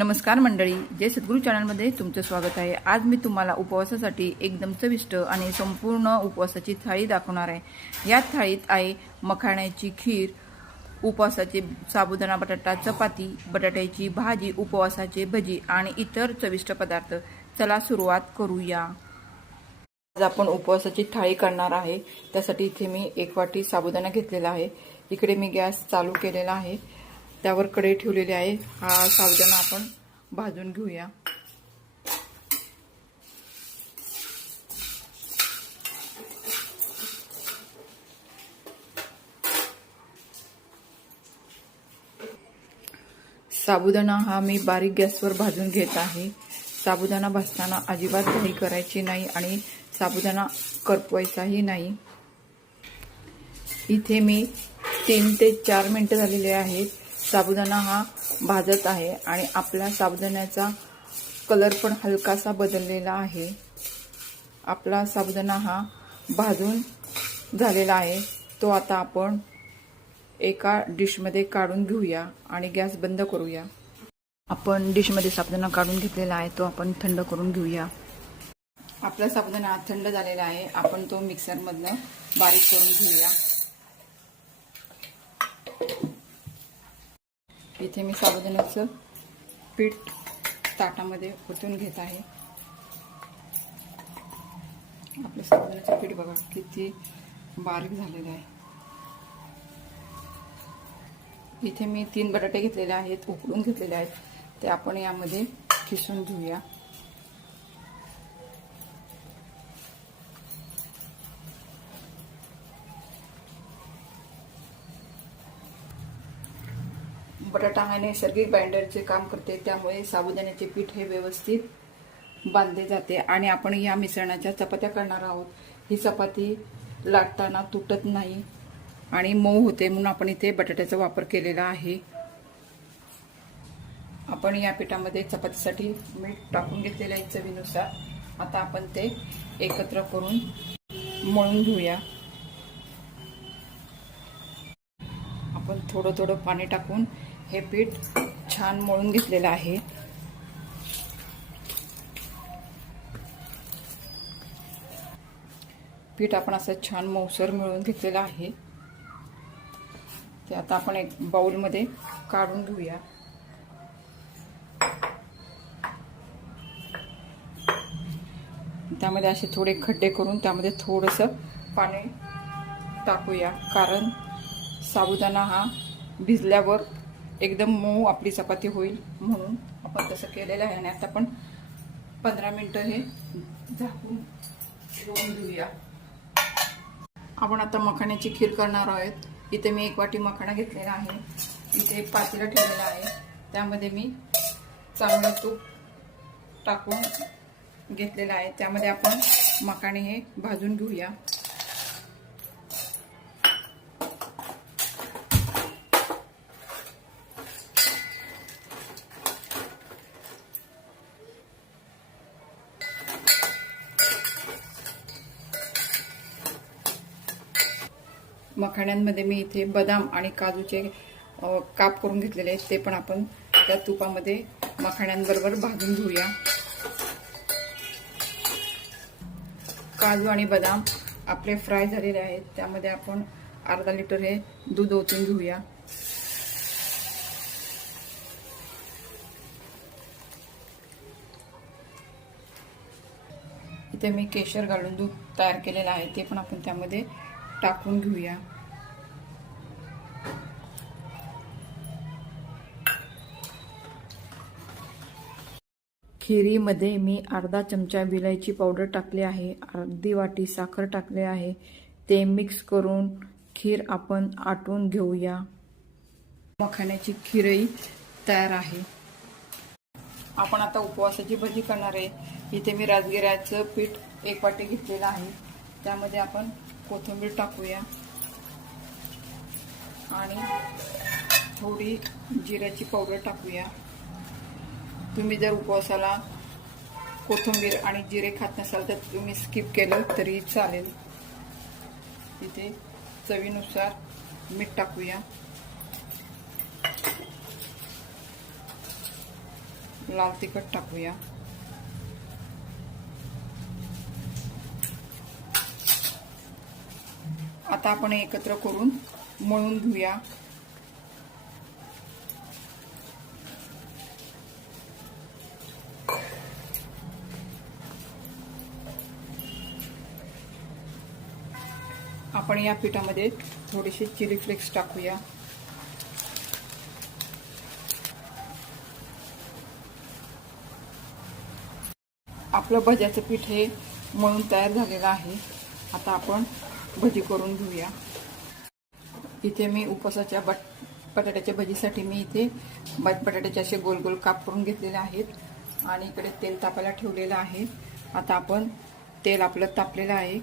नमस्कार मंडळी, जय सद्गुरू चॅनलमध्ये तुमचं स्वागत आहे। आज मी तुम्हाला उपवासासाठी एकदम चविष्ट आणि संपूर्ण उपवासाची थाळी दाखवणार आहे। या थाळीत आहे मखाण्याची खीर, उपवासाचे साबुदाणा बटाटा चपाती, बटाट्याची भाजी, उपवासाचे भजी आणि इतर चविष्ट पदार्थ। चला सुरुवात करूया। आज आपण उपवासाची थाळी करणार आहे। त्यासाठी इथे मी 1 वाटी साबुदाणा घेतलेला आहे। इकडे मी गॅस चालू केलेला आहे, त्यावर कढई ठेवलेली आहे। हा साबुदाणा आपण भाजून घेऊया। साबुदाणा हा मी बारीक गॅसवर भाजून घेत आहे। साबुदाणा भाजताना अजिबात घाई करायची नाही आणि साबुदाणा करपवायचाही नाही। इथे मी 3 ते 4 मिनिटं झालेले आहेत। साबुदाणा हा भाजत आहे आणि आपला साबुदाण्याचा कलर पण हलकासा बदललेला आहे। आपला साबुदाणा हा भाजून झालेला आहे। तो आता आपण एका डिशमध्ये काढून घेऊया आणि गॅस बंद करूया। आपण डिशमध्ये साबुदाणा काढून घेतलेला आहे, तो आपण थंड करून घेऊया। आपला साबुदाणा थंड झालेला आहे, आपण तो मिक्सरमधनं बारीक करून घेऊया। इथे मी साबुदाण्याचं पीठ ताटामध्ये ओतून घेत आहे। आपलं साबुदाण्याचं पीठ बघा किती बारीक झालेलं आहे। इथे मी 3 बटाटे घेतलेले आहेत, उकडून घेतलेले आहेत, ते आपण यामध्ये किसून घेऊया। बटाटा हा नैसर्गिक बाइंडरचे काम करते, त्यामुळे साबुदाण्याचे पीठ हे व्यवस्थित बांधले जाते आणि आपण या मिश्रणाच्या चपात्या करणार आहोत। ही चपाती लाटताना तुटत नाही आणि मऊ होते, म्हणून आपण इथे बटाट्याचा वापर केलेला आहे। आपण या पिठामध्ये चपातीसाठी मीठ टाकून घेतलेले आहे चवीनुसार। आता आपण ते एकत्र करून मळून घेऊया। आपण थोडं थोडं पाणी टाकून हे पीठ छान मळून घेतलेलं आहे। पीठ आपण असं छान मऊसर मळून घेतलेलं आहे। ते आता आपण एक बाउलमध्ये काढून घेऊया। त्यामध्ये असे थोडे खड्डे करून त्यामध्ये थोडंसं पाणी टाकूया, कारण साबुदाणा हा भिजल्यावर एकदम मऊ आपली चपाती होईल, म्हणून आपण तसं केलेलं आहे। आणि आता आपण 15 मिनिटं हे झाकून ठेवून घेऊया। आपण आता मखाण्याची खीर करणार आहोत। इथे मी 1 वाटी मखाणा घेतलेला आहे। इथे पातेलं ठेवलेलं आहे, त्यामध्ये मी चांगलं तूप टाकून घेतलेलं आहे। त्यामध्ये आपण मखाणे हे भाजून घेऊया। मखाण्यांमध्ये मी इथे बदाम आणि काजूचे काप करून घेतलेले आहेत, ते पण आपण त्या तुपामध्ये मखाण्यांबरोबर भाजून घेऊया। काजू आणि बदाम आपले फ्राय झालेले आहेत, त्यामध्ये आपण अर्धा लिटर हे दूध ओतून घेऊया। इथे मी केशर घालून दूध तयार केलेलं आहे, ते पण आपण त्यामध्ये टाकून घेऊया। खिरीमध्ये मी अर्धा चमचा विलायची पावडर टाकली आहे, अर्धी वाटी साखर टाकले आहे। ते मिक्स करून खीर आपण आटून घेऊया। मखाण्याची खीरही तयार आहे। आपण आता उपवासाची भजी करणार आहे। इथे मी राजगिऱ्याचं पीठ 1 वाटी घेतलेलं आहे, त्यामध्ये आपण कोथिंबीर टाकूया आणि थोडी जिऱ्याची पावडर टाकूया। तुम्ही जर उपवासाला कोथिंबीर आणि जिरे खात नसाल तर तुम्ही स्किप केलं तरी चालेल। इथे चवीनुसार मीठ टाकूया। लाल तिखट टाकूया. आता आपण एकत्र करून मळून घेऊया. आपण या पिठामध्ये थोडेसे चिली फ्लेक्स टाकूया. आपलं भज्याचं पीठ हे मळून तयार झालेलं आहे. आता आपण भजी करून घेऊया. इथे मी उपवासाच्या बटाट्याच्या भजीसाठी मी इथे बटाट्याचे असे गोल गोल काप करून घेतलेले आहेत आणि इकडे तेल तापायला ठेवलेलं आहे. आता आपण तेल आपलं तापलेलं आहे.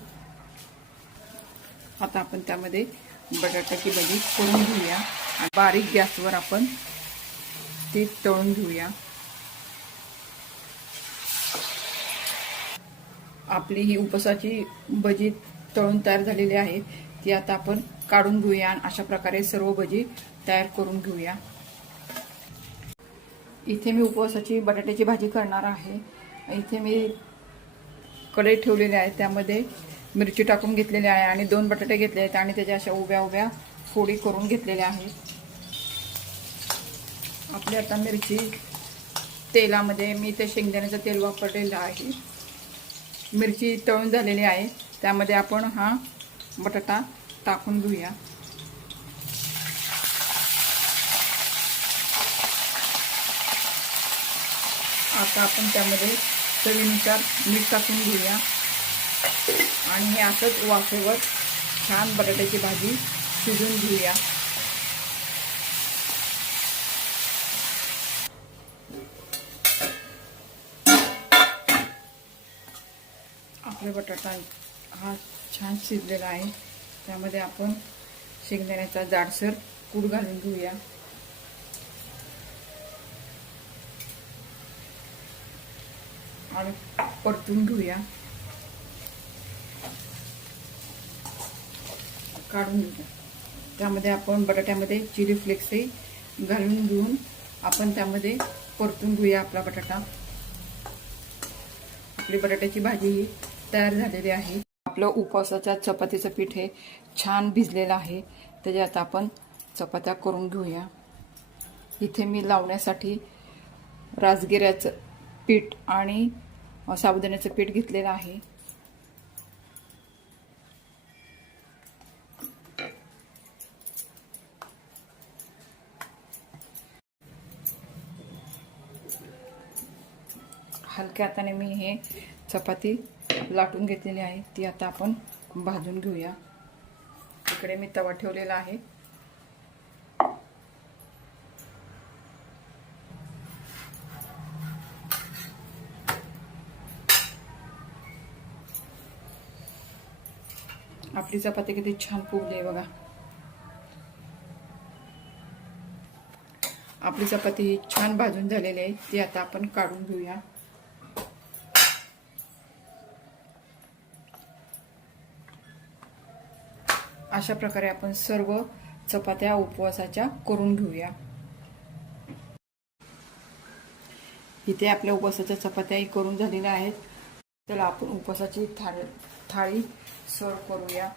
आता आपण त्यामध्ये बटाट्याची भजी करून घेऊया आणि बारीक गॅसवर आपण ती तळून घेऊया. आपली ही उपवासाची भजी तळून तयार झालेली आहे. ती आता आपण काढून घेऊया आणि अशा प्रकारे सर्व भजी तयार करून घेऊया. इथे मी उपवासाची बटाट्याची भाजी करणार आहे. इथे मी कढई ठेवलेली आहे, त्यामध्ये मिरची टाकून घेतलेली आहे आणि 2 बटाटे घेतले आहेत आणि त्याच्या अशा उभ्या उभ्या फोडी करून घेतलेल्या आहेत. आपली आता मिरची तेलामध्ये मी ते शेंगदाण्याचं तेल वापरलेलं आहे. मिरची तळून झालेली आहे, त्यामध्ये आपण हा बटाटा टाकून घेऊया. आता आपण त्यामध्ये चवीनुसार मीठ टाकून घेऊया आणि हे असंच वाफेवर छान बटाट्याची भाजी शिजवून घेऊया. आपला बटाटा हा छान शिजलेला आहे. त्यामध्ये आपण शेंगदाण्याचा जाडसर कूट घालून घेऊया. आणि परतून घेऊया. काढून घेऊया. त्यामध्ये आपण बटाट्यामध्ये चिली फ्लेक्सही घालून घेऊन आपण त्यामध्ये परतून घेऊया आपला बटाटा. आपली बटाट्याची भाजी तयार झालेली आहे. आपलं उपवासाच्या चपातीचं पीठ हे छान भिजलेलं आहे. त्याच्यात आपण चपात्या करून घेऊया. इथे मी लावण्यासाठी राजगिऱ्याचं पीठ आणि साबुदाण्याचं पीठ घेतलेलं आहे. हलक्या हाताने मी हे चपाती लाटून घेतलेली आहे. ती आता आपण भाजून घेऊया. इकडे मी तवा ठेवलेला आहे. आपली चपाती किती छान फुगली आहे बघा. आपली चपाती छान भाजून झालेली आहे. ती आता आपण काढून घेऊया. अशा प्रकारे आपण सर्व चपात्या उपवासाच्या करून घेऊया. इथे आपल्या उपवासाच्या चपात्याही करून झालेल्या आहेत. चला आपण उपवासाची थाळी सर्व करूया.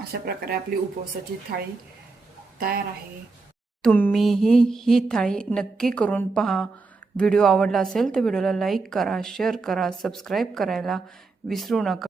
अशा प्रकारे आपली उपवासाची थाळी तयार आहे. तुम्हीही ही थाळी नक्की करून पहा. व्हिडिओ आवडला असेल तर व्हिडिओला लाईक करा, शेअर करा, सबस्क्राईब करायला विसरू नका.